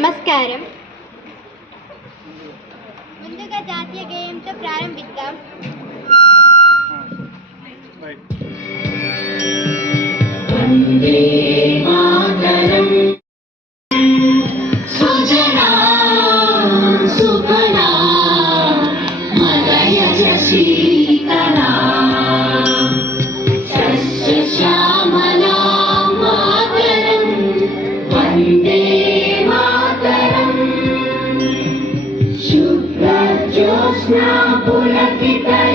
నమస్కారం. ముందుగా జాతీయ గేయంతో ప్రారంభిద్దాం. వందే మాతరం సుజనా సుఫలా మలయజ శీతలా సస్య శ్యామలా మాతరం వందే మాతరం శుభ్ర జ్యోత్స్నా పులకితయామినీ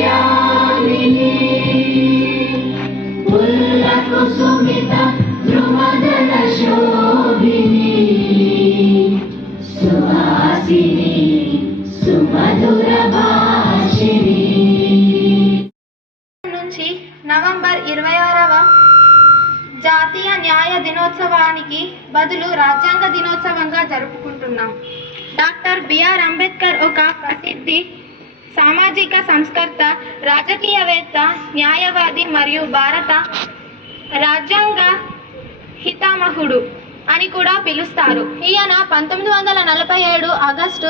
కుసుమిత ధ్రువదల శోభిని సుహాసిని సుమధుర భాషిని నుంచి నవంబర్ 26వ జాతీయ న్యాయ దినోత్సవానికి బదులు రాజ్యాంగ దినోత్సవంగా జరుపుకుంటున్నాం. డాక్టర్ బిఆర్ అంబేద్కర్ ఒక ప్రసిద్ధి సామాజిక సంస్కర్త, రాజకీయవేత్త, న్యాయవాది మరియు భారత రాజ్యాంగ హితామహుడు అని కూడా పిలుస్తారు. ఈయన 1947 ఆగస్టు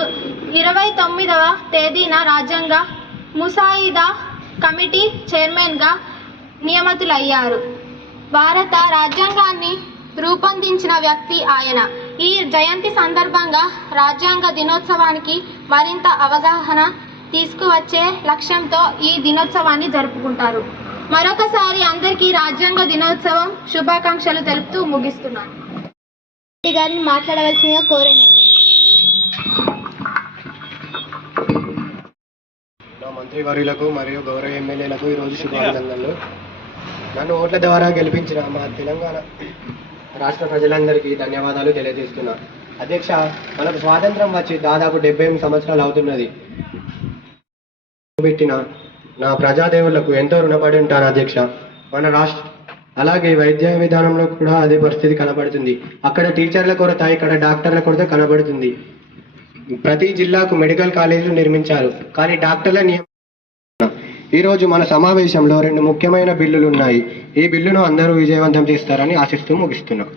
29వ తేదీన రాజ్యాంగ ముసాయిదా కమిటీ చైర్మన్గా నియమితులయ్యారు. భారత రాజ్యాంగాన్ని రూపొందించిన వ్యక్తి ఆయన. ఈ జయంతి సందర్భంగా రాజ్యాంగ దినోత్సవానికి మరింత అవగాహన తీసుకువచ్చే లక్ష్యంతో ఈ దినోత్సవాన్ని జరుపుకుంటారు. మరొకసారి అందరికీ రాజ్యాంగ దినోత్సవం శుభాకాంక్షలు తెలుపుతూ ముగిస్తున్నాను. గారిని మాట్లాడవలసిందిగా కోరేను. మంత్రివర్యులకు మరియు గౌరవ ఎమ్మెల్యేలకు ఈరోజు శుభాభినందనలు. నన్ను ఓట్ల ద్వారా గెలిపించిన మా తెలంగాణ రాష్ట్ర ప్రజలందరికీ ధన్యవాదాలు తెలియజేస్తున్నా. అధ్యక్ష, మనకు స్వాతంత్రం వచ్చి దాదాపు 78 సంవత్సరాలు అవుతున్నది. పెట్టిన నా ప్రజాదేవులకు ఎంతో రుణపడి ఉంటాను అధ్యక్ష. మన రాష్ట్ర అలాగే వైద్య విధానంలో కూడా అదే పరిస్థితి కనబడుతుంది. అక్కడ టీచర్ల కొరత, ఇక్కడ డాక్టర్ల కొరత కనబడుతుంది. ప్రతి జిల్లాకు మెడికల్ కాలేజీలు నిర్మించారు, కానీ డాక్టర్ల ఈరోజు మన సమావేశంలో 2 ముఖ్యమైన బిల్లులు ఉన్నాయి. ఈ బిల్లును అందరూ విజయవంతం చేస్తారని ఆశిస్తూ ముగిస్తున్నాం.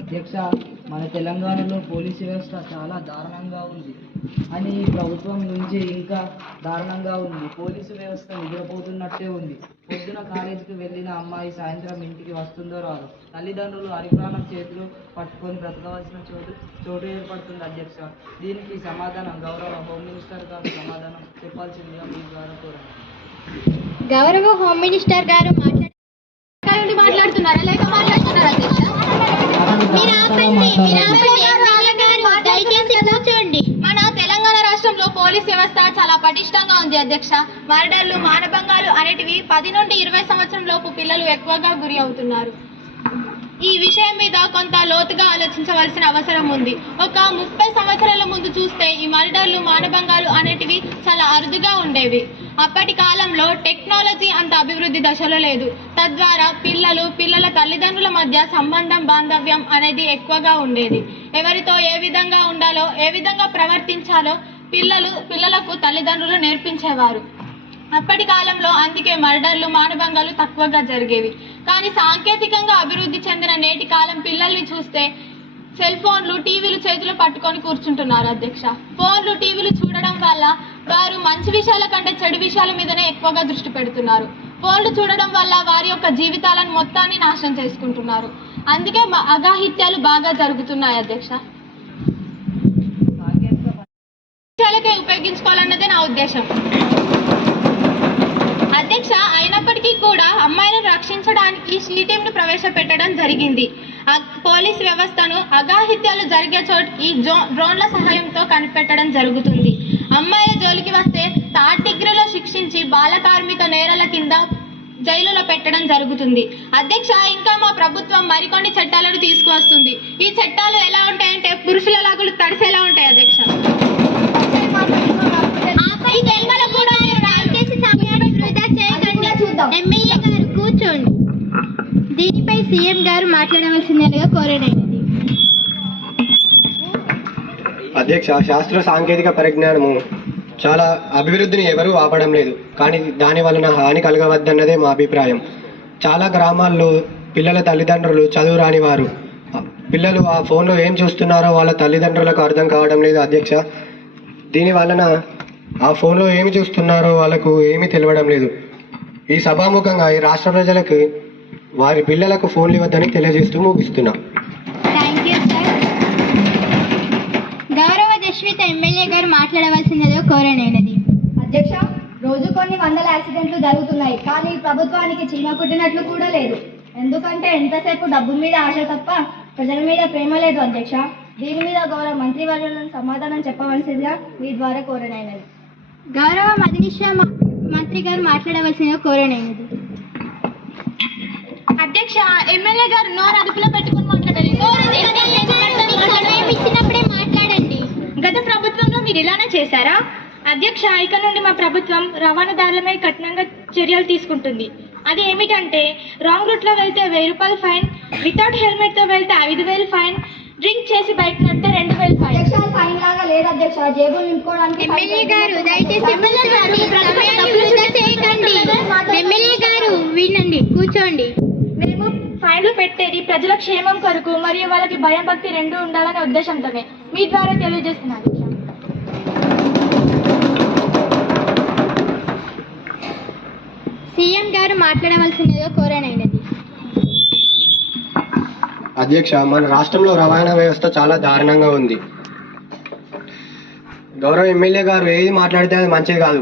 అధ్యక్ష, మన తెలంగాణలో పోలీసు వ్యవస్థ చాలా దారుణంగా ఉంది అని ప్రభుత్వం నుంచి ఇంకా దారుణంగా ఉంది. పోలీసు వ్యవస్థ నిద్రపోతున్నట్టే ఉంది. పొద్దున కాలేజీకి వెళ్ళిన అమ్మాయి సాయంత్రం ఇంటికి వస్తుందో రాదు. తల్లిదండ్రులు అరిప్రాణం చేతులు పట్టుకొని బ్రతకవలసిన చోటు ఏర్పడుతుంది. అధ్యక్ష, దీనికి సమాధానం గౌరవ హోమ్ మినిస్టర్ గారు సమాధానం చెప్పాల్సిందిగా మీ ద్వారా కోరండి. గౌరవ హోమ్ మినిస్టర్ గారు మాట్లాడుతున్నారా లేక మాట్లాడుతున్నారా? మన తెలంగాణ రాష్ట్రంలో పోలీస్ వ్యవస్థ చాలా పటిష్టంగా ఉంది అధ్యక్ష. మర్డర్లు, మానభంగాలు అనేటివి 10 నుండి 20 సంవత్సరం లోపు పిల్లలు ఎక్కువగా గురి అవుతున్నారు. ఈ విషయం మీద కొంత లోతుగా ఆలోచించవలసిన అవసరం ఉంది. ఒక 30 సంవత్సరాల ముందు చూస్తే ఈ మర్డర్లు, మానభంగాలు అనేటివి చాలా అరుదుగా ఉండేవి. అప్పటి కాలంలో టెక్నాలజీ అంత అభివృద్ధి దశలో లేదు. తద్వారా పిల్లల తల్లిదండ్రుల మధ్య సంబంధం, బాంధవ్యం అనేది ఎక్కువగా ఉండేది. ఎవరితో ఏ విధంగా ఉండాలో, ఏ విధంగా ప్రవర్తించాలో పిల్లలకు తల్లిదండ్రులు నేర్పించేవారు. అప్పటి కాలంలో అందుకే మర్డర్లు, మానభంగాలు తక్కువగా జరిగేవి. కానీ సాంకేతికంగా అభివృద్ధి చెందిన నేటి కాలం పిల్లల్ని చూస్తే సెల్ ఫోన్లు, టీవీలు చేతిలో పట్టుకొని కూర్చుంటున్నారు అధ్యక్ష. ఫోన్లు, టీవీలు చూడడం వల్ల వారు మంచి విషయాల కంటే చెడు విషయాల మీదనే ఎక్కువగా దృష్టి పెడుతున్నారు. ఫోన్లు చూడడం వల్ల వారి యొక్క జీవితాలను మొత్తాన్ని నాశనం చేసుకుంటున్నారు. అందుకే అఘాయిత్యాలు బాగా జరుగుతున్నాయి అధ్యక్ష. విషయాలకే ఉపయోగించుకోవాలన్నదే నా ఉద్దేశం అధ్యక్ష. అయినప్పటికీ కూడా అమ్మాయిలను రక్షించడానికి టీంను ప్రవేశపెట్టడం జరిగింది. పోలీస్ వ్యవస్థను అఘాయిత్యాలు జరిగే చోటుకి డ్రోన్ల సహాయంతో కనిపెట్టడం జరుగుతుంది. అమ్మాయిల జోలికి వస్తే 3rd డిగ్రీలో శిక్షించి బాల కార్మిక నేరాల కింద జైలులో పెట్టడం జరుగుతుంది అధ్యక్ష. ఇంకా మా ప్రభుత్వం మరికొన్ని చట్టాలను తీసుకువస్తుంది. ఈ చట్టాలు ఎలా ఉంటాయంటే పురుషుల లాగులు తడిసేలా ఉంటాయి అధ్యక్ష. ఎమ్మెల్యే గారు కూర్చోండి. దీనిపై సీఎం గారు మాట్లాడవలసిందిగా కోరడైనది. అధ్యక్ష, శాస్త్ర సాంకేతిక పరిజ్ఞానము చాలా అభివృద్ధిని ఎవరూ ఆపడం లేదు, కానీ దాని వలన హాని కలగవద్దన్నదే మా అభిప్రాయం. చాలా గ్రామాల్లో పిల్లల తల్లిదండ్రులు చదువు రాని వారు. పిల్లలు ఆ ఫోన్లో ఏం చూస్తున్నారో వాళ్ళ తల్లిదండ్రులకు అర్థం కావడం లేదు అధ్యక్ష. దీని వలన ఆ ఫోన్లో ఏమి చూస్తున్నారో వాళ్ళకు ఏమీ తెలియడం లేదు. ఈ సభాముఖంగా ఈ రాష్ట్ర ప్రజలకు వారి పిల్లలకు ఫోన్లు ఇవ్వద్దని తెలియజేస్తూ ముగిస్తున్నా. Thank you sir. గౌరవ జస్విత ఎమ్మెల్యే గారు మాట్లాడవలసినదో కోరనైనది. అధ్యక్ష, రోజు కొన్ని వందల యాక్సిడెంట్లు జరుగుతున్నాయి, కానీ ప్రభుత్వానికి చీమ కుట్టినట్లు కూడా లేదు. ఎందుకంటే ఎంతసేపు డబ్బు మీద ఆశ తప్ప ప్రజల మీద ప్రేమ లేదు అధ్యక్ష. దీని మీద గౌరవ మంత్రివర్యులను సమాధానం చెప్పవలసిందిగా మీ ద్వారా కోరనైనది. గౌరవ మదినిషా మంత్రి గారు మాట్లాడవలసినదో కోరనైనది. అధ్యక్ష, ఎమ్మెల్యే గారు నోరు అదుపులో పెట్టుకుని మాట్లాడాలి. ఇచ్చినప్పుడే మాట్లాడండి. గత ప్రభుత్వంలో మీరు ఇలానే చేశారా? అధ్యక్ష, ఇక నుండి మా ప్రభుత్వం రవాణాదారులపై కఠినంగా చర్యలు తీసుకుంటుంది. అది ఏమిటంటే, రాంగ్ రూట్లో వెళ్తే 1000 రూపాయలు ఫైన్, వితౌట్ హెల్మెట్తో వెళ్తే 5000 ఫైన్, డ్రింక్ చేసి బైక్ నడితే 2000 ఫైన్. అధ్యక్ష, ఫైన్ లాగా లేదు అధ్యక్ష, జేబులు నింపుకోవడానికి. ఎమ్మెల్యే గారు దయచేసి ఎమ్మెల్యే గారు వినండి, కూర్చోండి. మేము ఫైన్లు పెట్టేది ప్రజల క్షేమం కొరకు మరియు వాళ్ళకి భయం భక్తి రెండూ ఉండాలనే ఉద్దేశంతోనే మీ ద్వారా తెలియజేస్తున్నాను. సీఎం గారు మాట్లాడవలసినదో కోరనైనది. అధ్యక్ష, మన రాష్ట్రంలో రవాణా వ్యవస్థ చాలా దారుణంగా ఉంది. గౌరవ ఎమ్మెల్యే గారు ఏది మాట్లాడితే అది మంచిది కాదు.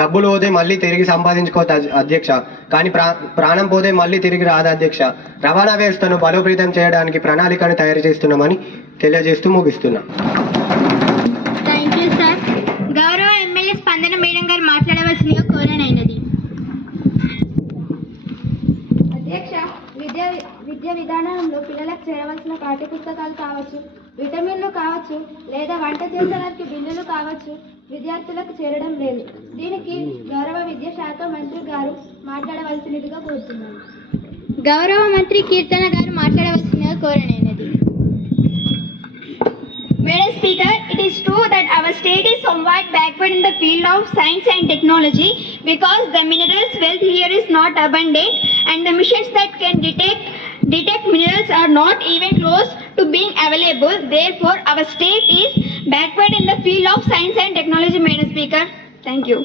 డబ్బులు పోతే మళ్ళీ తిరిగి సంపాదించుకోవచ్చు అధ్యక్ష, కానీ ప్రాణం పోతే మళ్ళీ తిరిగి రాదు అధ్యక్ష. రవాణా వ్యవస్థను బలోపేతం చేయడానికి ప్రణాళికను తయారు చేస్తున్నామని తెలియజేస్తూ ముగిస్తున్నా. Thank you sir. గౌరవ ఎమ్మెల్యే స్పందన మేడం గారు మాట్లాడవలసినదో కోరనైనది. అధ్యక్ష, విద్య విధానంలో పిల్లలకు చేరవలసిన పాఠ్య పుస్తకాలు కావచ్చు, విటమిన్లు కావచ్చు, లేదా వంట చేసేవారికి బిల్లులు కావచ్చు, విద్యార్థులకు చేరడం లేదు. దీనికి గౌరవ విద్యాశాఖ మంత్రి గారు మాట్లాడవలసినదిగా కోరుతున్నాను. గౌరవ మంత్రి కీర్తన గారు మాట్లాడవలసినదో కోరనైనది. Madam Speaker, it is true that our state is somewhat backward in the field of science and technology because the minerals wealth here is not abundant and the machines that can detect minerals are not even close to being available. Therefore, our state is backward in the field of science and technology, Madam Speaker. Thank you.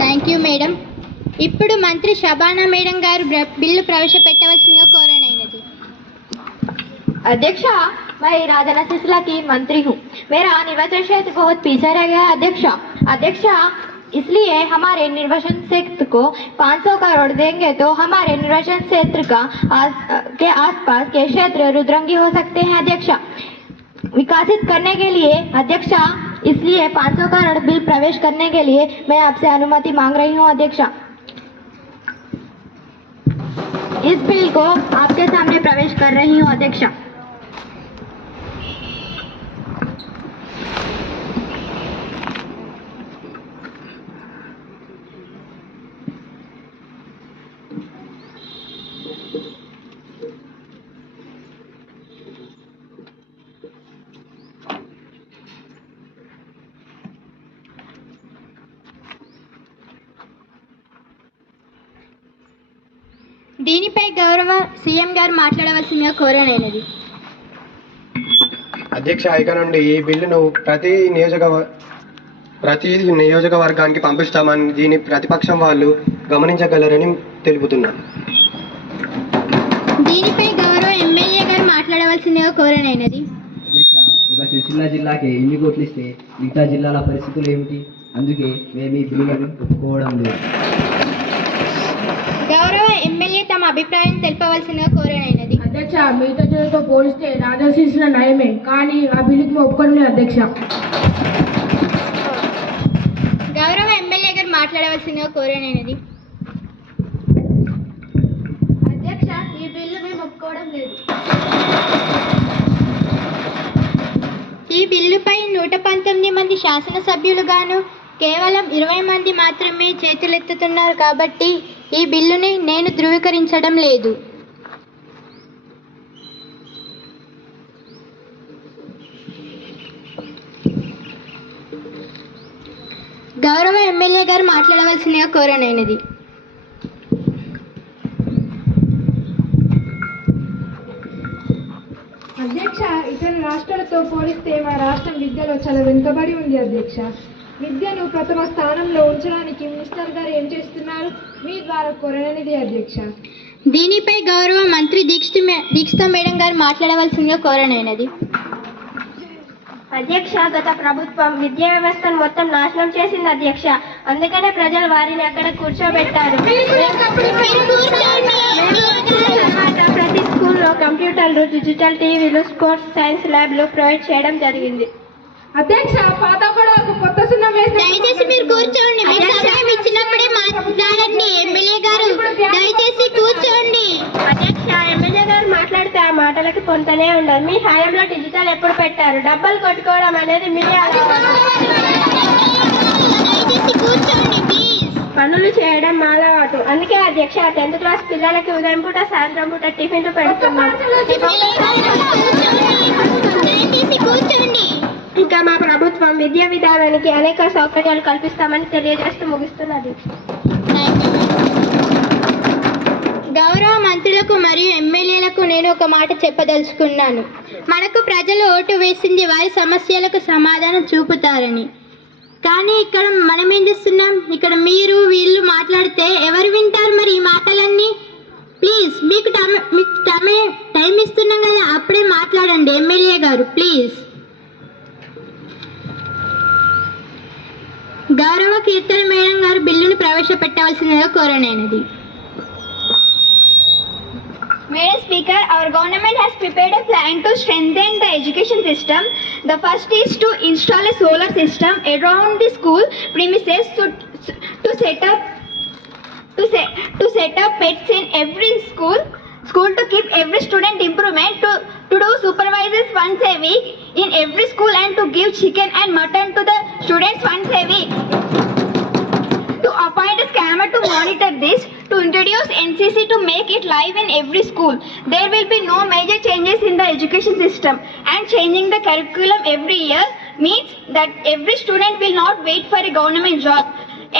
Thank you madam. ఇప్పుడు మంత్రి Shabana madam గారు bill ప్రవేశపెట్టవలసిందిగా కోరనైనది. अध्यक्ष, मैं राजना सिसला की मंत्री हूँ. मेरा निर्वाचन क्षेत्र बहुत पीछे रह गया अध्यक्ष, इसलिए हमारे निर्वाचन क्षेत्र को 500 करोड़ देंगे तो हमारे निर्वाचन क्षेत्र के आसपास के क्षेत्र रुद्रंगी हो सकते हैं अध्यक्ष. विकसित करने के लिए अध्यक्ष, इसलिए 500 करोड़ बिल प्रवेश करने के लिए मैं आपसे अनुमति मांग रही हूँ अध्यक्ष. इस बिल को आपके सामने प्रवेश कर रही हूँ अध्यक्ष. దీనిపై గౌరవ సీఎం గారు మాట్లాడవలసిందిగా కోరనైనది. అధ్యక్ష, ఇక నుండి ఈ బిల్లును ప్రతి నియోజకవర్గానికి పంపిస్తామని దీని ప్రతిపక్షం వాళ్ళు గమనించగలరని తెలుపుతున్నారు. దీనిపై గౌరవ ఎమ్మెల్యే గారు మాట్లాడవలసిందిగా కోరనైనది. అధ్యక్ష, ఒక సిరిసిల్ల జిల్లాకి ఎన్ని కోట్లు ఇస్తే మిగతా జిల్లాల పరిస్థితులు ఏమిటి? అందుకే మేము ఈ బిల్లులను ఒప్పుకోవడం లేదు. గౌరవ ఎమ్మెల్యే తమ అభిప్రాయం తెలపవలసిందిగా కోరనైనది. అధ్యక్ష, మిగతా జిల్లాతో పోలిస్తే రాజశీసిన నయమే, కానీ ఆ బిల్లుకి మేము ఒప్పుకోవడం అధ్యక్ష. గౌరవ ఎమ్మెల్యే గారు మాట్లాడవలసిందిగా కోరనైనది. అధ్యక్ష, ఈ బిల్లు మేము ఒప్పుకోవడం లేదు. ఈ బిల్లుపై 119 మంది శాసనసభ్యులుగాను కేవలం 20 మంది మాత్రమే చేతులెత్తుతున్నారు కాబట్టి ఈ బిల్లుని నేను ధృవీకరించడం లేదు. గౌరవ ఎమ్మెల్యే గారు మాట్లాడవలసిందిగా కోరనైనది. అధ్యక్ష, ఇతర రాష్ట్రాలతో పోలిస్తే మన రాష్ట్రం విద్యలో చాలా వెనుకబడి ఉంది అధ్యక్ష. విద్యను ప్రథమ స్థానంలో ఉంచడానికి మినిస్టర్ గారు ఏం చేస్తున్నారు? మీ ద్వారా కోరనిది అధ్యక్ష. దీనిపై గౌరవ మంత్రి దీక్షిత మేడం గారు మాట్లాడవలసిందిగా కోరనైనది. అధ్యక్ష, గత ప్రభుత్వం విద్యా వ్యవస్థను మొత్తం నాశనం చేసింది అధ్యక్ష. అందుకనే ప్రజలు వారిని అక్కడ కూర్చోబెట్టారు. ప్రతి స్కూల్లో కంప్యూటర్లు, డిజిటల్ టీవీలు, స్పోర్ట్స్, సైన్స్ ల్యాబ్లు ప్రొవైడ్ చేయడం జరిగింది. అధ్యక్ష, పాత కూడా ఒక కొత్త సున్నం వేసి దయచేసి మీరు కూర్చోండి. మీరు సమయం ఇచ్చినప్పుడే మాట్లాడండి. ఎమ్మెల్యే గారు దయచేసి కూర్చోండి. అధ్యక్ష, ఎమ్మెల్యే గారు మాట్లాడితే ఆ మాటలకి పొంతనే ఉండదు. మీ హయాంలో డిజిటల్ ఎప్పుడు పెట్టారు? డబ్బులు కొట్టుకోవడం అనేది మీరే దయచేసి కూర్చోండి ప్లీజ్. పనులు చేయడం మా అలవాటు. అందుకే అధ్యక్ష 10th క్లాస్ పిల్లలకి ఉదయం పూట, సాయంత్రం పూట టిఫిన్లు పెడుతున్నాం. దయచేసి కూర్చోండి. ఇంకా మా ప్రభుత్వం విద్యా విధానానికి అనేక సౌకర్యాలు కల్పిస్తామని తెలియజేస్తూ ముగిస్తున్నది. గౌరవ మంత్రులకు మరియు ఎమ్మెల్యేలకు నేను ఒక మాట చెప్పదలుచుకున్నాను. మనకు ప్రజలు ఓటు వేసింది వారి సమస్యలకు సమాధానం చూపుతారని. కానీ ఇక్కడ మనం ఏం చేస్తున్నాం? ఇక్కడ మీరు వీళ్ళు మాట్లాడితే ఎవరు వింటారు మరి ఈ మాటలన్నీ? ప్లీజ్, మీకు టైం ఇస్తున్నాం కదా, అప్పుడే మాట్లాడండి ఎమ్మెల్యే గారు ప్లీజ్. గౌరవ కీర్తన మేడం గారు బిల్లును ప్రవేశపెట్టవలసిందిగా కోరనైనది. Madam Speaker, our government has prepared a plan to strengthen the education system. The first is to install a solar system around the school premises to set up pets in every school to keep every student improvement, to do supervisors once a week in every school, and to give chicken and mutton to the students once a week. To appoint a scammer to monitor this, to introduce NCC to make it live in every school. There will be no major changes in the education system, and changing the curriculum every year means that every student will not wait for a government job.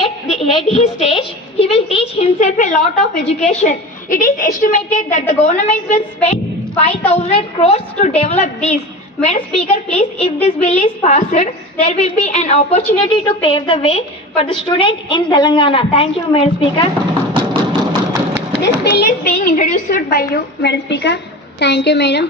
At his stage, he will teach himself a lot of education. It is estimated that the government will spend 5,000 crores to develop this. Madam Speaker, please, if this bill is passed, there will be an opportunity to pave the way for the student in Telangana. Thank you, Madam Speaker. This bill is being introduced by you, Madam Speaker. Thank you madam.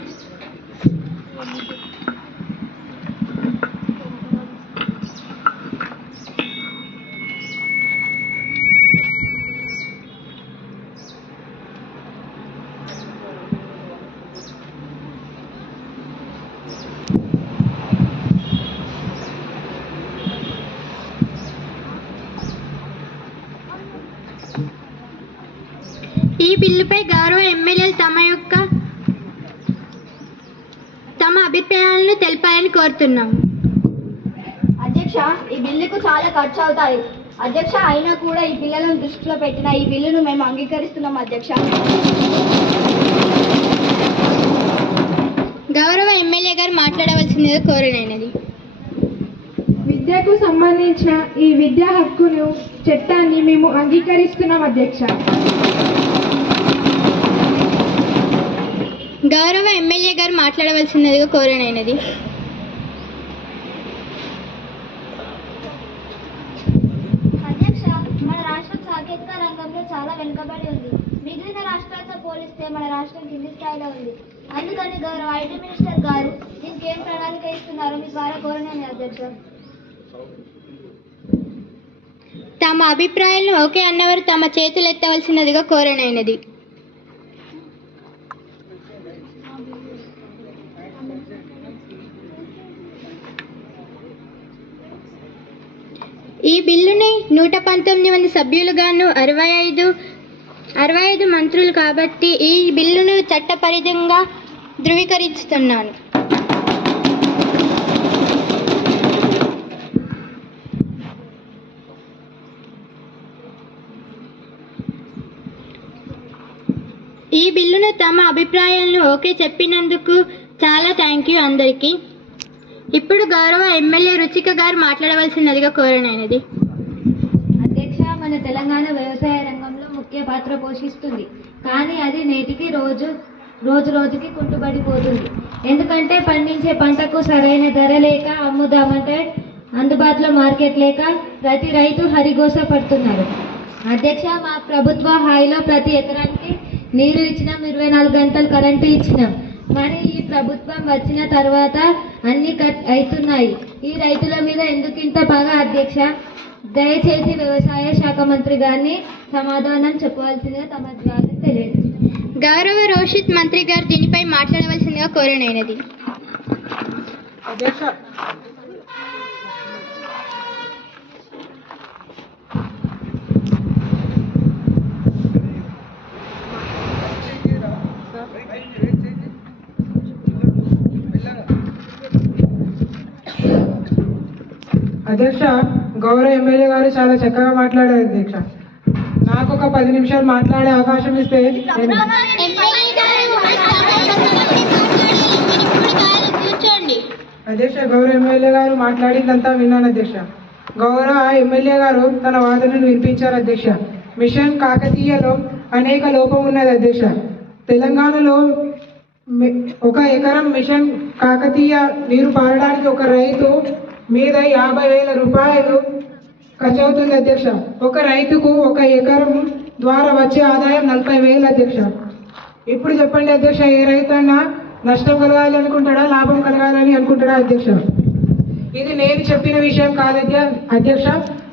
ఈ బిల్లుపై గౌరవ ఎమ్మెల్యేలు తమ అభిప్రాయాలను తెలపాలని కోరుతున్నాము. అధ్యక్ష, ఈ బిల్లుకు చాలా ఖర్చు అవుతాయి అధ్యక్ష. అయినా కూడా ఈ పిల్లలను దృష్టిలో పెట్టిన ఈ బిల్లును మేము అంగీకరిస్తున్నాం అధ్యక్ష. గౌరవ ఎమ్మెల్యే గారు మాట్లాడవలసిందిగా కోరనైనది. విద్యకు సంబంధించిన ఈ విద్యా హక్కును చట్టాన్ని మేము అంగీకరిస్తున్నాం అధ్యక్ష. గౌరవ ఎమ్మెల్యే గారు మాట్లాడవలసినదిగా కోరనైనది. అధ్యక్ష, మన రాష్ట్రం సాంకేతిక రంగంలో చాలా వెనుకబడి ఉంది. మిగిలిన రాష్ట్రాలతో పోలిస్తే మన రాష్ట్రం కింది స్థాయిలో ఉంది. అందుకని గౌరవ ఐటీ మినిస్టర్ గారు దీనికి ఏం ప్రణాళిక ఇస్తున్నారో మీ ద్వారా కోరనైనది అధ్యక్ష. తమ అభిప్రాయాలను ఓకే అన్నవారు తమ చేతులు ఎత్తవలసినదిగా కోరనైనది. ఈ బిల్లుని 119 మంది సభ్యులుగాను 65 మంత్రులు కాబట్టి ఈ బిల్లును చట్టపరిధంగా ధృవీకరిస్తున్నాను. ఈ బిల్లును తమ అభిప్రాయాలను ఓకే చెప్పినందుకు చాలా థ్యాంక్ యూ అందరికీ. ఇప్పుడు గౌరవ ఎమ్మెల్యే రుచిక గారు మాట్లాడవలసినదిగా కోరనైనది. అధ్యక్ష, మన తెలంగాణ వ్యవసాయ రంగంలో ముఖ్య పాత్ర పోషిస్తుంది. కానీ అది నేటికి రోజు రోజు రోజుకి కుంటుపడిపోతుంది. ఎందుకంటే పండించే పంటకు సరైన ధర లేక, అమ్ముదామంటే అందుబాటులో మార్కెట్ లేక ప్రతి రైతు హరిగోస పడుతున్నారు. అధ్యక్ష, మా ప్రభుత్వ హాయిలో ప్రతి ఎకరానికి నీరు ఇచ్చినాం, 24 గంటలు కరెంటు ఇచ్చినాం. మరి ఈ ప్రభుత్వం వచ్చిన తర్వాత అన్ని కట్ అవుతున్నాయి. ఈ రైతుల మీద ఎందుకింత పగ అధ్యక్ష? దయచేసి వ్యవసాయ శాఖ మంత్రి గారిని సమాధానం చెప్పవలసిందిగా తమ ద్వారా తెలియదు. గౌరవ రోషిత్ మంత్రి గారు దీనిపై మాట్లాడవలసిందిగా కోరనైనది. అధ్యక్ష, అధ్యక్ష, గౌరవ ఎమ్మెల్యే గారు చాలా చక్కగా మాట్లాడారు అధ్యక్ష. నాకు ఒక 10 నిమిషాలు మాట్లాడే అవకాశం ఇస్తే అధ్యక్ష, గౌరవ ఎమ్మెల్యే గారు మాట్లాడిందంతా విన్నాను అధ్యక్ష. గౌరవ ఎమ్మెల్యే గారు తన వాదనను వినిపించారు అధ్యక్ష. మిషన్ కాకతీయలో అనేక లోపం ఉన్నది అధ్యక్ష. తెలంగాణలో 1 ఎకరం మిషన్ కాకతీయ నీరు పారడానికి ఒక రైతు మీద 50,000 రూపాయలు ఖర్చు అవుతుంది అధ్యక్ష. ఒక రైతుకు 1 ఎకరం ద్వారా వచ్చే ఆదాయం 40,000 అధ్యక్ష. ఇప్పుడు చెప్పండి అధ్యక్ష, ఏ రైతన్నా నష్టం కలగాలి అనుకుంటాడా, లాభం కలగాలని అనుకుంటాడా అధ్యక్ష? ఇది నేను చెప్పిన విషయం కాదు అధ్యక్ష,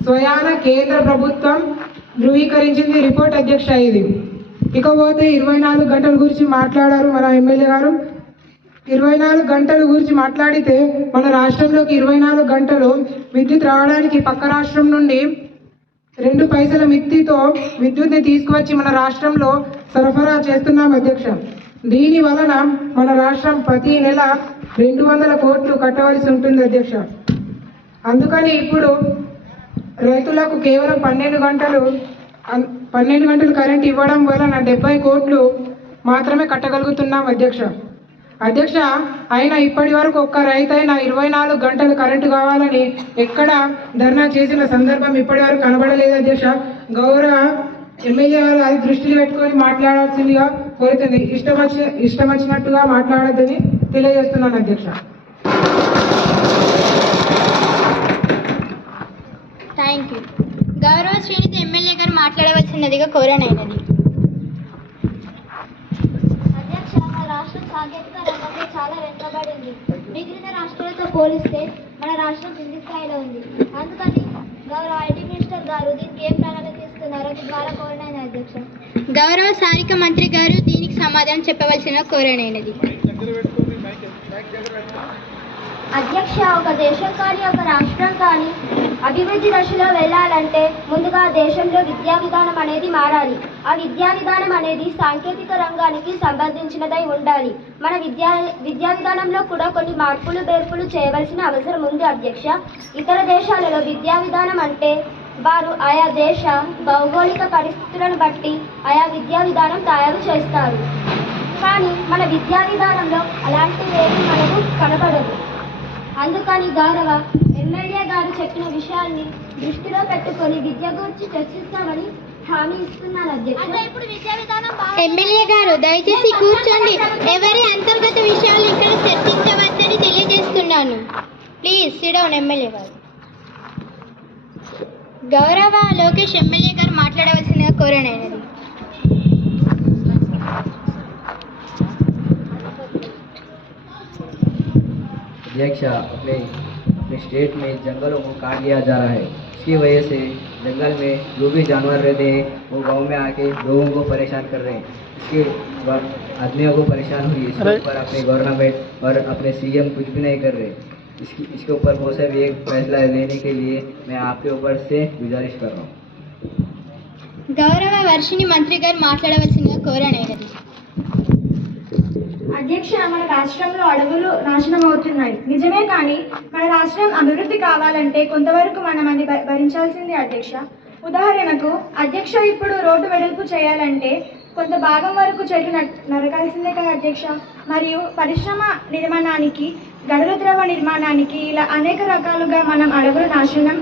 స్వయాన కేంద్ర ప్రభుత్వం ధృవీకరించింది రిపోర్ట్ అధ్యక్ష ఇది. ఇకపోతే 24 గంటల గురించి మాట్లాడారు మన ఎమ్మెల్యే గారు. 24 గంటల గురించి మాట్లాడితే మన రాష్ట్రంలోకి 24 గంటలు విద్యుత్ రావడానికి పక్క రాష్ట్రం నుండి 2 పైసల మిత్తితో విద్యుత్ని తీసుకువచ్చి మన రాష్ట్రంలో సరఫరా చేస్తున్నాం అధ్యక్ష. దీని వలన మన రాష్ట్రం ప్రతి నెల 200 కోట్లు కట్టవలసి ఉంటుంది అధ్యక్ష. అందుకని ఇప్పుడు రైతులకు కేవలం 12 గంటలు కరెంట్ ఇవ్వడం వలన 70 కోట్లు మాత్రమే కట్టగలుగుతున్నాం అధ్యక్ష. అధ్యక్ష, అయినా ఇప్పటి వరకు ఒక్క రైతు అయినా 24 గంటలు కరెంటు కావాలని ఎక్కడ ధర్నా చేసిన సందర్భం ఇప్పటి వరకు కనబడలేదు అధ్యక్ష. గౌరవ ఎమ్మెల్యే గారు అది దృష్టిలో పెట్టుకొని మాట్లాడాల్సిందిగా కోరుతుంది. ఇష్టం వచ్చినట్టుగా మాట్లాడద్దని తెలియజేస్తున్నాను అధ్యక్ష. Thank you. గౌరవ శ్రీనిధి ఎమ్మెల్యే గారు మాట్లాడవలసినదిగా కోరనైనది. అధ్యక్ష, మన రాష్ట్రం సాంకేతిక రంగంలో చాలా వెనుకబడింది. మిగిలిన రాష్ట్రాలతో పోలిస్తే మన రాష్ట్రం కింది స్థాయిలో ఉంది. అందుకని గౌరవ ఐటీ మినిస్టర్ గారు దీనికి ఏం ప్రణాళిక ఇస్తున్నారో ద్వారా కోరనైన అధ్యక్ష. గౌరవ స్థానిక మంత్రి గారు దీనికి సమాధానం చెప్పవలసిన కోరనైనది. అధ్యక్ష, ఒక దేశం కానీ ఒక రాష్ట్రం కానీ అభివృద్ధి దశలో వెళ్ళాలంటే ముందుగా దేశంలో విద్యా విధానం అనేది మారాలి. ఆ విద్యా విధానం అనేది సాంకేతిక రంగానికి సంబంధించినదై ఉండాలి. మన విద్యా విధానంలో కూడా కొన్ని మార్పులు బేర్పులు చేయవలసిన అవసరం ఉంది అధ్యక్ష. ఇతర దేశాలలో విద్యా విధానం అంటే వారు ఆయా దేశ భౌగోళిక పరిస్థితులను బట్టి ఆయా విద్యా విధానం తయారు చేస్తారు. కానీ మన విద్యా విధానంలో అలాంటివేమీ మనకు కనబడదు. అందుకని గౌరవ ఎమ్మెల్యే గారు చెప్పిన విషయాన్ని దృష్టిలో పెట్టుకొని విద్య గురించి చర్చిస్తామని హామీ ఇస్తున్నాను అధ్యక్ష. ఎమ్మెల్యే గారు దయచేసి కూర్చోండి. ఎవరి అంతర్గత విషయాలు ఇక్కడ చర్చించవద్దని తెలియజేస్తున్నాను. Please SIT down. ఎమ్మెల్యే గారు, గౌరవ లోకేష్ ఎమ్మెల్యే గారు మాట్లాడవలసిన కోరనైనది. अध्यक्ष, अपने स्टेट में जंगलों को काट दिया जा रहा है. इसकी वजह से जंगल में जो भी जानवर रहते हैं वो गांव में आके लोगों को परेशान कर रहे हैं. इसके बाद आदमियों को परेशान हुई. इसके ऊपर अपने गवर्नमेंट और अपने सीएम कुछ भी नहीं कर रहे. इसके ऊपर बहुत सारे एक फैसला लेने के लिए मैं आपके ऊपर से गुजारिश कर रहा हूँ. గౌరవ వర్షిణి మంత్రి గారు మాట్లాడవలసిన కోరనైనది. అధ్యక్ష, మన రాష్ట్రంలో అడవులు నాశనం అవుతున్నాయి నిజమే, కానీ మన రాష్ట్రం అభివృద్ధి కావాలంటే కొంతవరకు మనం అది భరించాల్సిందే అధ్యక్ష. ఉదాహరణకు అధ్యక్ష, ఇప్పుడు రోడ్డు వెడల్పు చేయాలంటే కొంత భాగం వరకు చెట్లు నరకాల్సిందే కదా అధ్యక్ష. మరియు పరిశ్రమ నిర్మాణానికి, గనుల ద్రవ నిర్మాణానికి ఇలా అనేక రకాలుగా మనం అడవులు నాశనం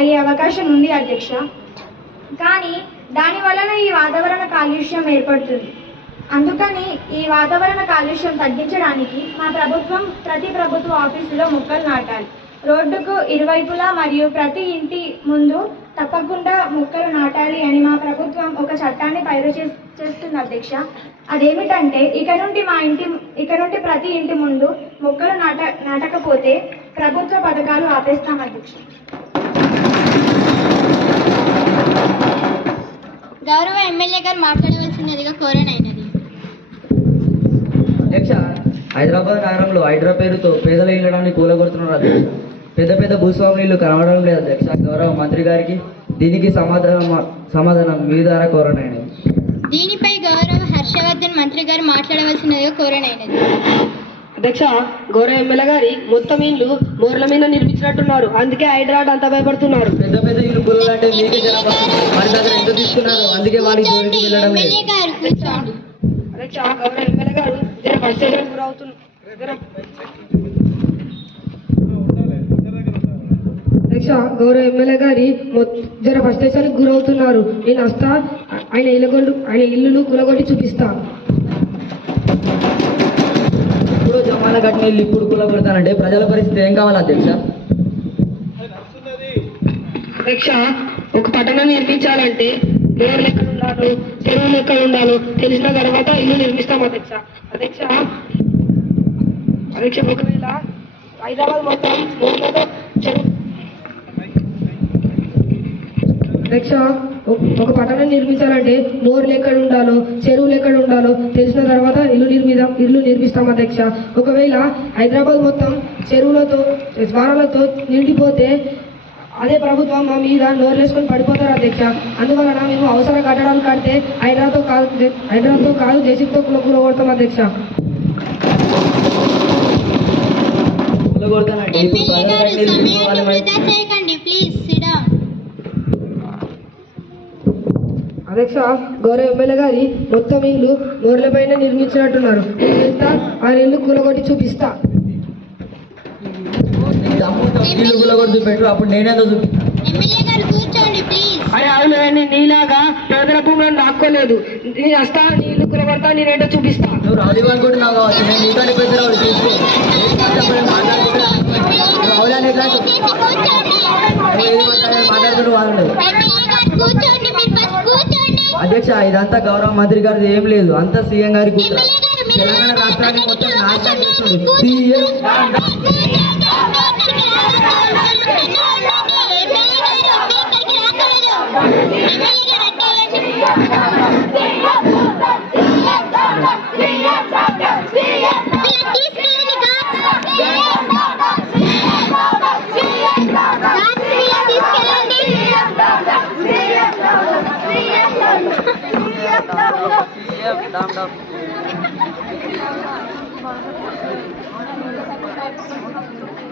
అయ్యే అవకాశం ఉంది అధ్యక్ష. కానీ దాని వలన ఈ వాతావరణ కాలుష్యం ఏర్పడుతుంది. అందుకని ఈ వాతావరణ కాలుష్యం తగ్గించడానికి మా ప్రభుత్వం ప్రతి ప్రభుత్వ ఆఫీసులో మొక్కలు నాటాలి. రోడ్డుకు ఇరువైపులా మరియు ప్రతి ఇంటి ముందు తప్పకుండా మొక్కలు నాటాలి అని మా ప్రభుత్వం ఒక చట్టాన్ని తయారు చేస్తుంది అధ్యక్ష. అదేమిటంటే ఇక నుండి ప్రతి ఇంటి ముందు మొక్కలు నాటకపోతే ప్రభుత్వ పథకాలు ఆపేస్తాం అధ్యక్ష. గౌరవ ఎమ్మెల్యే గారు మాట్లాడవలసినదిగా కోరనైనది. అధ్యక్ష, హైదరాబాద్ నగరంలో హైడ్రా పేరుతో పేదల ఇళ్లని కూలగొడుతున్నారు అధ్యక్ష. పెద్ద పెద్ద భూస్వాములు కనబడడం లేదు అధ్యక్ష. గౌరవ మంత్రి గారికి దీనికి సమాధానం మీ ద్వారా కోరనైనది. దీనిపై గౌరవ హర్షవర్ధన్ మంత్రి గారు మాట్లాడవలసినదిగా కోరనైనది. అధ్యక్ష, గౌరవ ఎమ్మెల్యే గారి మొత్తం ఇల్లు మోర్ల మీద నిర్మించినట్టున్నారు, అందుకే హైదరాబాద్ అంతా భయపడుతున్నారు. పెద్ద పెద్ద ఇల్లు కూలాలంటే మీకే వారి దగ్గర ఎంత తీసుకున్నారు, అందుకే వారికి జోలికి వెళ్ళడం లేదు. ఎమ్మెల్యే గారు కూర్చోండి. అధ్యక్ష, గౌరవ ఎమ్మెల్యే గారు ఫ్రస్ట్రేషన్ గురవుతున్నారు. అధ్యక్ష, గౌరవ ఎమ్మెల్యే గారి ఫ్రస్ట్రేషన్ గురవుతున్నారు. నేను వస్తా, ఆయన ఇల్లును కూలగొట్టి చూపిస్తా. ఇప్పుడు జమాల కట్టిన ఇల్లు ఇప్పుడు కూలగొడతానంటే ప్రజల పరిస్థితి ఏం కావాలి అధ్యక్ష? అధ్యక్ష, ఒక పట్టణం నిర్మించాలంటే రోడ్లు ఎక్కడ ఉండాలో, చెరువులు ఎక్కడ ఉండాలో తెలిసిన తర్వాత ఇల్లు నిర్మిస్తాం అధ్యక్ష. అధ్యక్ష, ఒకవేళ హైదరాబాద్ మొత్తం అధ్యక్ష, ఒక పట్టణం నిర్మించాలంటే బోర్లు ఎక్కడ ఉండాలో, చెరువులు ఎక్కడ ఉండాలో తెలిసిన తర్వాత ఇల్లు నిర్మిస్తాం అధ్యక్ష. ఒకవేళ హైదరాబాద్ మొత్తం చెరువులతో ద్వారాలతో నిండిపోతే అదే ప్రభుత్వం మా మీద నోరులేసుకొని పడిపోతారు అధ్యక్ష. అందువలన మేము అవసర కట్టడాలు కడితే హైదరాబాద్తో కాదు దేశంతో కూలగొడతాం అధ్యక్ష. అధ్యక్ష, గౌరవ ఎమ్మెల్యే గారి మొత్తం ఇల్లు నోర్ల పైన నిర్మించినట్టున్నారు. ఆ ఇల్లు కూలగొట్టి చూపిస్తా. ఇల్లు కూలగొట్టి పెట్టు, అప్పుడు నేనేదో చూపిస్తా. అవునండి, నీలాగా పేదల భూములను దాక్కోలేదు. నేను వస్తా, నీ ఇల్లు కూలగొడతా, నేనేంటో చూపిస్తా. నువ్వు రాజు అనుకుంటున్నావు కావచ్చు, నేను నీకంటే పెద్ద రావు తీసుకో. మాట్లాడుకుంటూ వాళ్ళు అధ్యక్ష, ఇదంతా గౌరవ మంత్రి గారిది ఏం లేదు, అంతా సీఎం గారి కూతురు. తెలంగాణ రాష్ట్రాన్ని మొత్తం నాశనం చేస్తుంది సీఎం.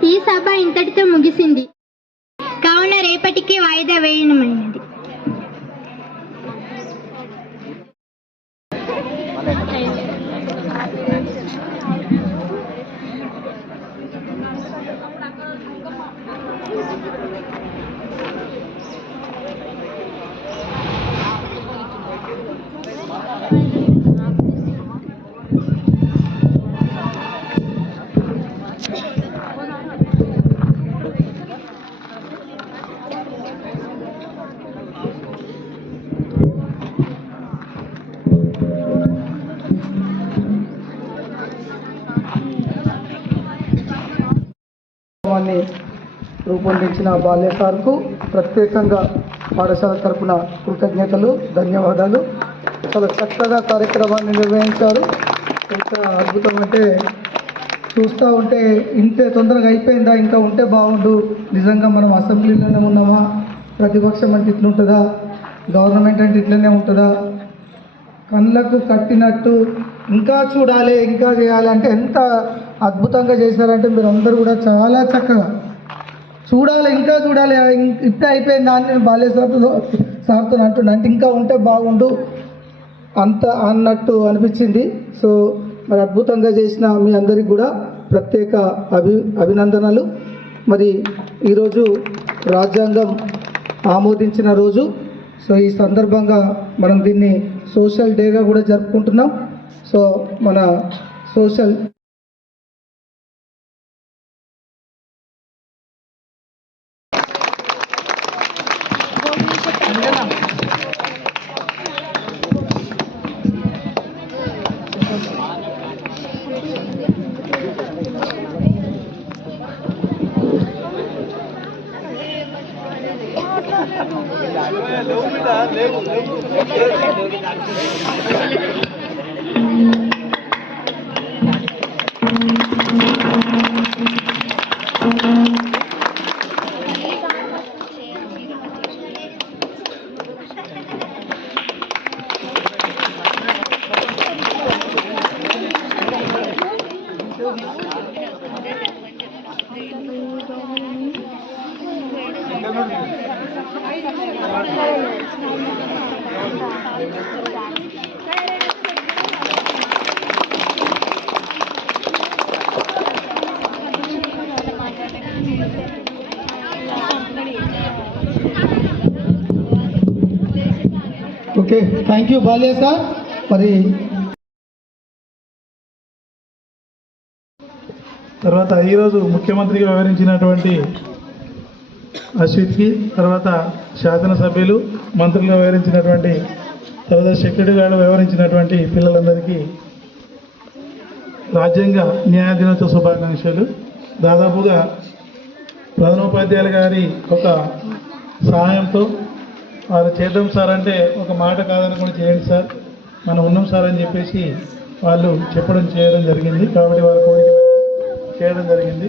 ఈ సభ ఇంతటితో ముగిసింది కావున రేపటికి వాయిదా వేయనమైనది. రూపొందించిన బాల్య సార్కు ప్రత్యేకంగా పాఠశాల తరపున కృతజ్ఞతలు, ధన్యవాదాలు. చాలా చక్కగా కార్యక్రమాన్ని నిర్వహించారు. ఎంత అద్భుతం అంటే చూస్తూ ఉంటే ఇంతే తొందరగా అయిపోయిందా, ఇంకా ఉంటే బాగుండు. నిజంగా మనం అసెంబ్లీలోనే ఉన్నామా, ప్రతిపక్షం అంటే ఇట్లుంటుందా, గవర్నమెంట్ అంటే ఇట్లనే ఉంటుందా, కళ్ళకు కట్టినట్టు ఇంకా చూడాలి, ఇంకా చేయాలి అంటే ఎంత అద్భుతంగా చేశారంటే మీరు అందరూ కూడా చాలా చక్కగా చూడాలి, ఇంకా చూడాలి, ఇప్పుడే అయిపోయింది దాన్ని నేను బాల్య సార్తో అంటున్నా, అంటే ఇంకా ఉంటే బాగుండు అంత అన్నట్టు అనిపించింది. సో మరి అద్భుతంగా చేసిన మీ అందరికి కూడా ప్రత్యేక అభినందనలు. మరి ఈరోజు రాజ్యాంగం ఆమోదించిన రోజు. సో ఈ సందర్భంగా మనం దీన్ని సోషల్ డేగా కూడా జరుపుకుంటున్నాం. సో మన social okay, thank you Balayya sir. మరి తర్వాత ఈరోజు ముఖ్యమంత్రిగా వ్యవహరించినటువంటి అశ్విత్కి, తర్వాత శాసనసభ్యులు, మంత్రులుగా వ్యవహరించినటువంటి, తర్వాత సెక్రటరీ గారు వ్యవహరించినటువంటి పిల్లలందరికీ రాజ్యాంగ న్యాయ దినోత్సవ శుభాకాంక్షలు. దాదాపుగా ప్రధానోపాధ్యాయులు గారి ఒక సహాయంతో వారు చేద్దాం సార్ అంటే ఒక మాట కాదనుకుని చేయండి సార్, మనం ఉన్నాం సార్ అని చెప్పేసి వాళ్ళు చేయడం జరిగింది. కాబట్టి వారి కోరిక చేయడం జరిగింది.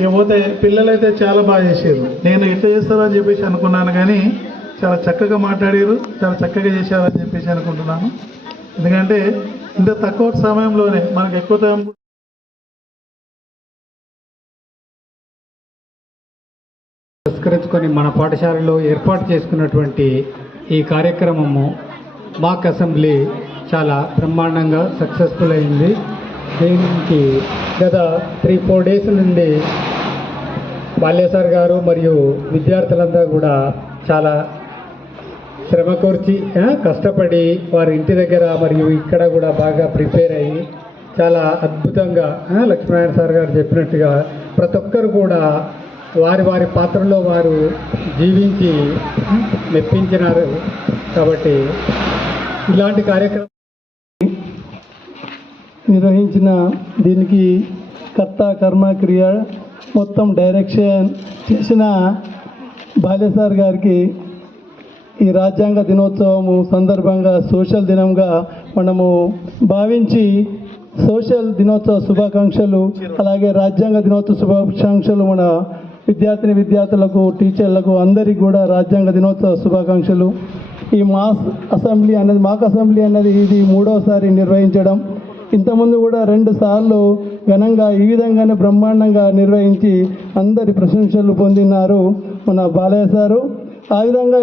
ఇకపోతే పిల్లలైతే చాలా బాగా చేశారు. నేను ఎట్లా చేస్తారో అని చెప్పేసి అనుకున్నాను, కానీ చాలా చక్కగా మాట్లాడారు, చాలా చక్కగా చేశారని చెప్పేసి అనుకుంటున్నాను. ఎందుకంటే ఇంత తక్కువ సమయంలోనే మనకు ఎక్కువ టైం పురస్కరించుకొని మన పాఠశాలలో ఏర్పాటు చేసుకున్నటువంటి ఈ కార్యక్రమము మాక్ అసెంబ్లీ చాలా బ్రహ్మాండంగా సక్సెస్ఫుల్ అయింది. దీనికి గత 3-4 డేస్ నుండి బాల్య సార్ గారు మరియు విద్యార్థులంతా కూడా చాలా శ్రమ కోర్చి కష్టపడి వారి ఇంటి దగ్గర మరియు ఇక్కడ కూడా బాగా ప్రిపేర్ అయ్యి చాలా అద్భుతంగా లక్ష్మీనారాయణ సార్ గారు చెప్పినట్టుగా ప్రతి ఒక్కరు కూడా వారి వారి పాత్రలో వారు జీవించి మెప్పించినారు. కాబట్టి ఇలాంటి కార్యక్రమం నిర్వహించిన దీనికి కర్త కర్మ క్రియ మొత్తం డైరెక్షన్ చేసిన బాల్య సార్ గారికి ఈ రాజ్యాంగ దినోత్సవము సందర్భంగా సోషల్ దినంగా మనము భావించి సోషల్ దినోత్సవ శుభాకాంక్షలు, అలాగే రాజ్యాంగ దినోత్సవ శుభాకాంక్షలు మన విద్యార్థులకు, టీచర్లకు అందరికీ కూడా రాజ్యాంగ దినోత్సవ శుభాకాంక్షలు. ఈ మాక్ అసెంబ్లీ అన్నది ఇది 3వసారి నిర్వహించడం. ఇంతకుముందు కూడా 2 సార్లు ఘనంగా ఈ విధంగానే బ్రహ్మాండంగా నిర్వహించి అందరి ప్రశంసలు పొందినారు మన బాలయ్య సారు. ఆ విధంగా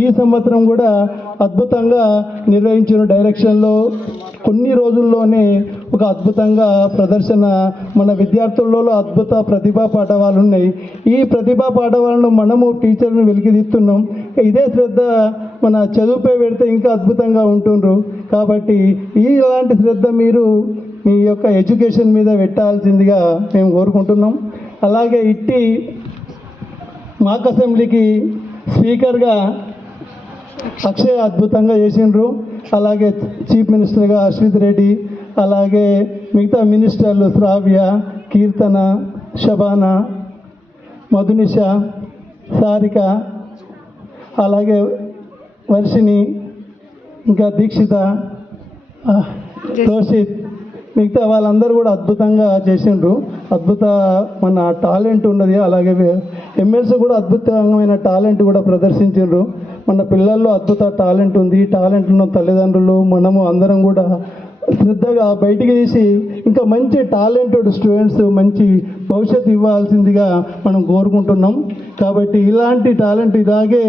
ఈ సంవత్సరం కూడా అద్భుతంగా నిర్వహించిన డైరెక్షన్లో కొన్ని రోజుల్లోనే ఒక అద్భుతంగా ప్రదర్శన మన విద్యార్థులలో అద్భుత ప్రతిభా పాఠవాలు ఉన్నాయి. ఈ ప్రతిభా పాఠవాలను మనము టీచర్ను వెలికితీస్తున్నాం. ఇదే శ్రద్ధ మన చదువుపై పెడితే ఇంకా అద్భుతంగా ఉంటుండ్రు. కాబట్టి ఇలాంటి శ్రద్ధ మీరు మీ యొక్క ఎడ్యుకేషన్ మీద పెట్టాల్సిందిగా మేము కోరుకుంటున్నాం. అలాగే ఇట్టి మాక్ అసెంబ్లీకి స్పీకర్గా అక్షయ్ అద్భుతంగా చేసిండ్రు. అలాగే చీఫ్ మినిస్టర్గా అశ్విత్ రెడ్డి, అలాగే మిగతా మినిస్టర్లు శ్రావ్య, కీర్తన, శబానా, మధునిష, సారిక, అలాగే వర్షిణి, ఇంకా దీక్షిత, రోషిత్, మిగతా వాళ్ళందరూ కూడా అద్భుతంగా చేసిండ్రు. మన టాలెంట్ ఉన్నది. అలాగే ఎమ్మెల్సీ కూడా అద్భుతమైన టాలెంట్ కూడా ప్రదర్శించిండ్రు. మన పిల్లల్లో అద్భుత టాలెంట్ ఉంది. టాలెంట్ ఉన్న తల్లిదండ్రులు మనము అందరం కూడా శ్రద్ధగా బయటికి తీసి ఇంకా మంచి టాలెంటెడ్ స్టూడెంట్స్ మంచి భవిష్యత్తు ఇవ్వాల్సిందిగా మనం కోరుకుంటున్నాం. కాబట్టి ఇలాంటి టాలెంట్ ఇలాగే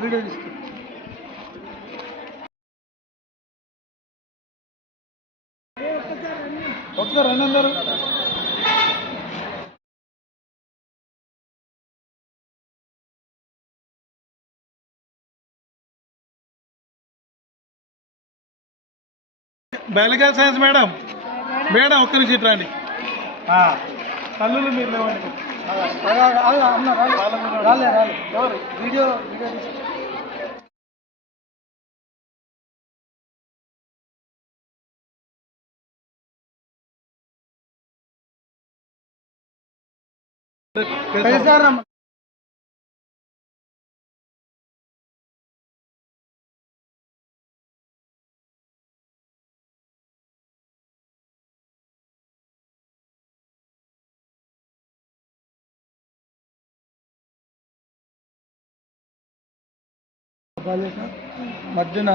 వీడియో తీసుకో. ఒకసారి రండి అందరూ. బయాలజికల్ సైన్స్ మేడం మేడం ఒక్క నుంచి ఇటు రండి. తల్లులు మీరు లేవండి. రాలే వీడియో తీసుకో. మధ్యన